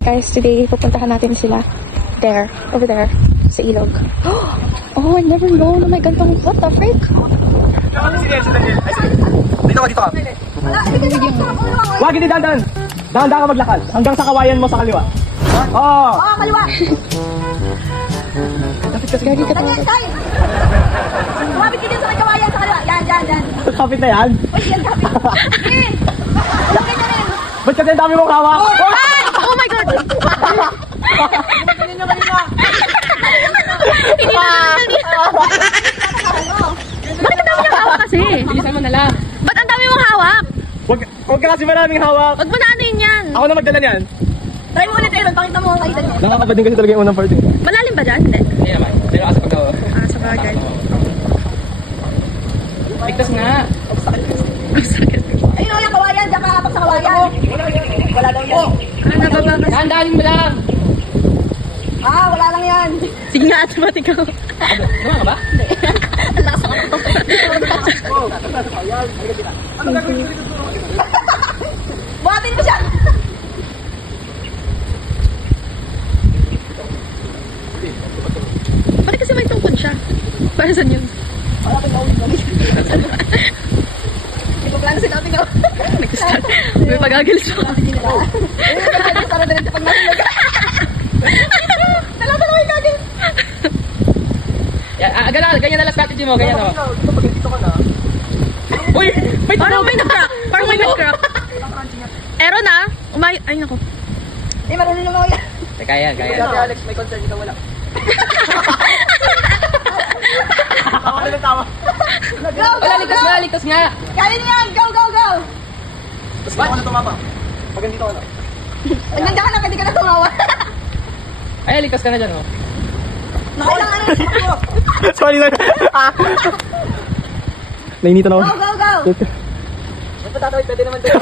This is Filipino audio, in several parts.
Guys, today pupuntahan natin sila there, over there, sa ilog. Oh, I never known na may gantong, what the frick? Dito ka, dito ka. Wag, hindi dandan. Dandan ka maglakad. Hanggang sa kawayan mo sa kaliwa. Oo. Oo, kaliwa. Kapit kasi. Gagi ka Daniel, tayo. tay! Kumapit ka din sa may kawayan sa kaliwa. Yan, yan, yan. Kapit na yan. Uy, yan, kapit. Eh! Laki na rin. Ba't kasi ang dami mong hawak? Oh my God! Ganyan nyo kanina. Hindi na Bakit ang dami mong hawak kasi? Bilisan mo na lang. Ba't ang dami mong hawak? Huwag ka kasi maraming hawak. Huwag mo na ano yan. Ako na magdala niyan. Try mo ulit, Aaron. Pakita mo kay Daniel. Nakakabading kasi talaga yung unang part. Malalim ba dyan? Hindi. Hindi naman. Pero kasi pag Ah, sa bagay. ligtas nga. Ayun o, yung kawayan. Diyan ka apak sa kawayan. Wala daw yan. Nababa ka. Dahan-dahanin mo lang. Ah, wala lang yan. Sige nga, at ikaw. Tama ka ba? Ang lakas ako. Buhatin mo siya. Bakit kasi may tungkod siya? Para saan yun? Wala kang gawin kami. Ito lang sinabi ko. Nag-start. May pag-agilis mo. Para na rin sa pag-nasilog. Nalasan ako yung kagin. Ganyan na lang strategy mo. Ganyan ako. Uy! May Parang may nag-crack. Parang may nag-crack. Aaron ah. Ay nako. Eh, marunong naman ako yan. Kaya. Si Alex, may concern ikaw wala. Ako na tawa. Go, go, ligtas nga. Kaya niyo yan. Go, go, go. Tapos ako na tumama. Pag nandito ka na. Pag nandiyan ka na, pwede ka na tumawa. Ay, ligtas ka na dyan, oh. Nakailang ano na. Sorry na. Nainitan ako. Go, go, go. Ba't patatawid? Pwede naman doon.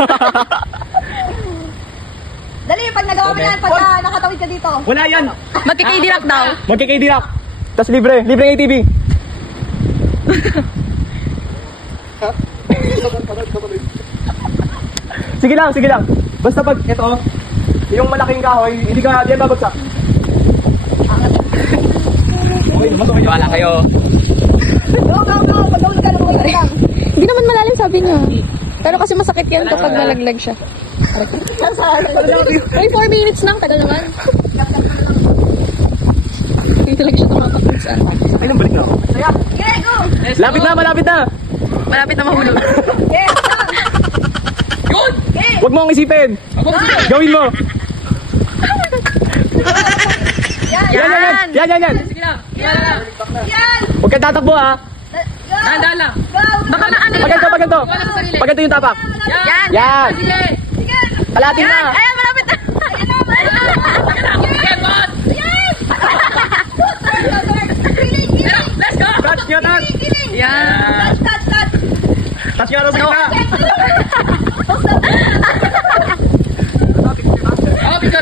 Dali, pag nagawa mo yan, pag nakatawid ka dito. Wala yan. Magkikay-dirak daw. Magkikay-dirak. Tapos libre. Libre ng ATV. Sige lang. Basta pag ito, yung malaking kahoy, hindi yan babagsak. Okay, masukay wala kayo. Go, go, go. Pag gawin ka, lumaway ka lang. Hindi naman malalim sabi niya. Pero kasi masakit yan kapag nalaglag siya. Ay, 4 minutes lang. Tagal naman. Hindi talaga siya tumatakot saan. Ay, nang balik na ako. Okay, go. Malapit na. Malapit na mahulog. Yes, go. Good! Okay. Huwag mo akong isipin. Gawin mo. Yan. Yan. Sige lang. Yan. Huwag kang tatakbo, ha. Go. Dahan lang. Go. Baka na ano Pagganto. Pagganto yung tapak. Yan. Sige. Kalating na. Ayan, malapit na. Let's go. Touch nyo, touch. Yan. Touch. Touch nyo, sa gitna.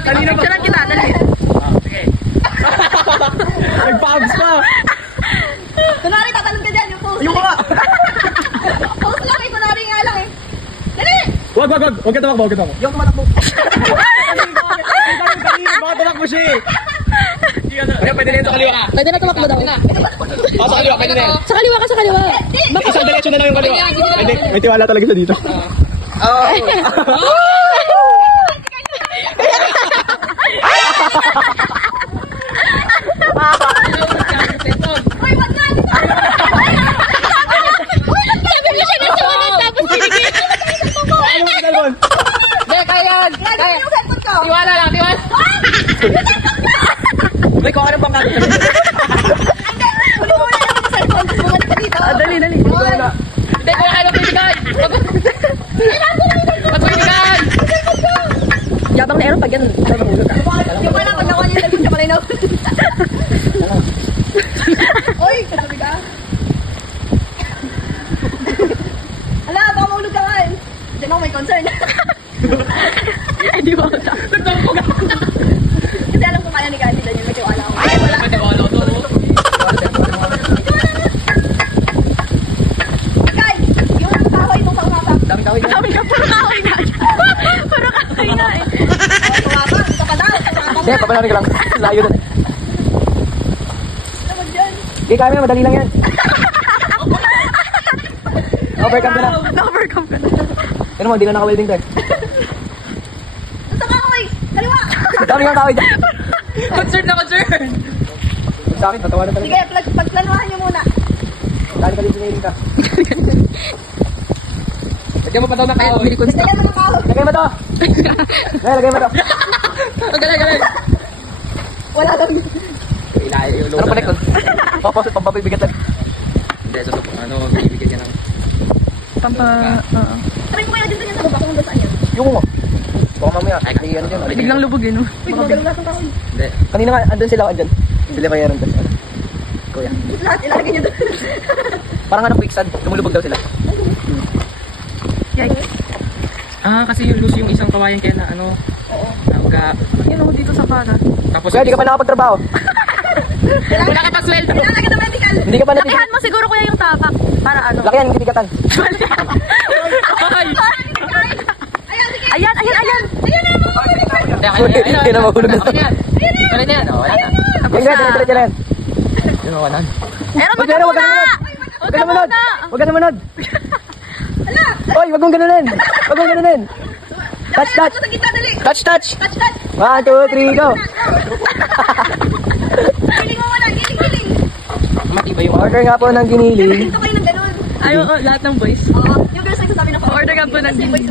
Kanina pa. Picturean kita, dali. Nagpa-abs pa. Kunwari, tatalon ka dyan, yung pose. Yung mga. Pose lang eh, kunwari nga lang eh. Dali! Wag. Huwag ka tumakbo. Yung tumakbo. Baka tumakbo siya eh. Kaya pwede na yun sa kaliwa. Pwede na tumakbo daw. Sa kaliwa, pwede na yun. Sa kaliwa ka, sa kaliwa. Isang diretsyon na lang yung kaliwa. Pwede, may tiwala talaga siya dito. Uy, wag na! Sabi mo siya na sumunod, tapos binigay. Ano mo talon? Kaya yung cellphone ko. Tiwala lang. May kuha ng pangkat. ni Aaron pag yan, tayo mahulog ka. Yung pala, pag nakuha niya yung cellphone siya pala na. Uy, katabi ka. Ala, baka mahulog ka nga eh. Diyan ako may concern. Eh, di ba ako siya? Nagtampog ako. Kasi alam ko kaya ni Gandhi doon yung nagtiwala ko. Ay, wala. Nagtiwala ko to. Guys, yung kahoy itong pangapak. Dami kahoy na. Sabi ka, puro kahoy na. Puro kahoy na eh. Pangapak, ito ka daw. Hindi, papanarin ka lang. Layo na. Ano dyan? Okay, kaya madali lang yan. Overcome ka na. Na-overcome ka na. Ano mo, hindi na naka-welding tayo. Gusto ka kahoy! Kaliwa! Dami kang kahoy dyan. Concern na concern. Sa akin, tatawanan talaga. Sige, pagplanuhan niyo muna. Dali ka din sinayin ka. Lagyan mo pa daw ng kahoy. Lagyan mo ng kahoy. Lagay mo to. Lagay mo to. Ang galing. Wala daw yun. Ano pa next? Papasit, pampabibigat lang. Hindi, so, bibigyan niya ng... Try mo kaya dito niya sa baba kung saan yan. Yung mo. Baka mamaya, ay ano dyan. Biglang lubog yun. Uy, gumagalaw lahat ng kahoy. Hindi. Kanina nga, andun sila andyan. Sila kaya rin dyan. Kuya. Lahat ilalagay niyo doon. Parang ano, quicksand. Tumulubog daw sila. Yikes. Kasi yung loose yung isang kawayan kaya na ano... Oo. Nagka... Yan ako dito sa kanan. Tapos... Kuya, di ka pa nakapagtrabaho. Wala ka pa sweldo. Kailangan ka na medical. Hindi ka pa natin. Lakihan mo siguro kuya yung tapak. Para ano. Laki yan, hindi katan. Ayan, sige. Ayan. Ayan na, mga medical. Hindi na mahulog na. Ako na yan. Ako na yan. O, wala na. Yan yan, diretso yan. Yun, wala na. Aaron, Huwag ka muna! na manod. Huwag ka na manod. Oy, wag mong ganunin. Wag mong ganunin. Touch. Ako sa gitna, dali. Touch. Touch. 1, 2, 3, go. Giling mo muna, giling. Matibay yung... Order nga po ng giniling. Gusto kayo ng ganun. Ay, oo, lahat ng boys. Oo. Yung girls ay sabi na Order ka po ng giling.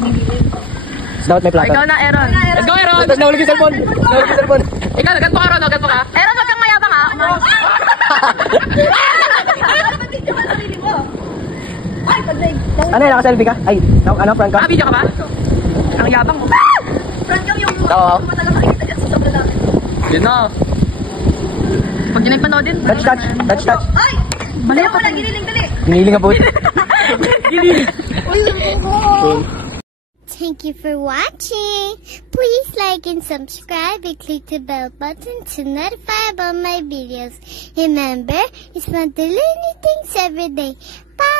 Dapat may plata. Ikaw na, Aaron. Let's go, Aaron! Tapos nahulog yung cellphone. Nahulog yung cellphone. Ikaw, ganito ka, Aaron. Ganito ka. Aaron, wag kang mayabang ha. Ano ba video ka sarili mo? Ay, pag-live. Ano yan, naka-selfie ka? Ay, ano, prank ka? Video ka ba? Ang yabang mo. Front cam yung Oo. mata lang makikita dyan sa sobrang namin. Yun na. Pag yun ay panoodin. Touch. Ay! Mali Dali ako. mo muna, giniling, dali. Giniling nga po. Uy, yung Thank you for watching. Please like and subscribe and click the bell button to notify about my videos. Remember, it's not the learning things every day. Bye!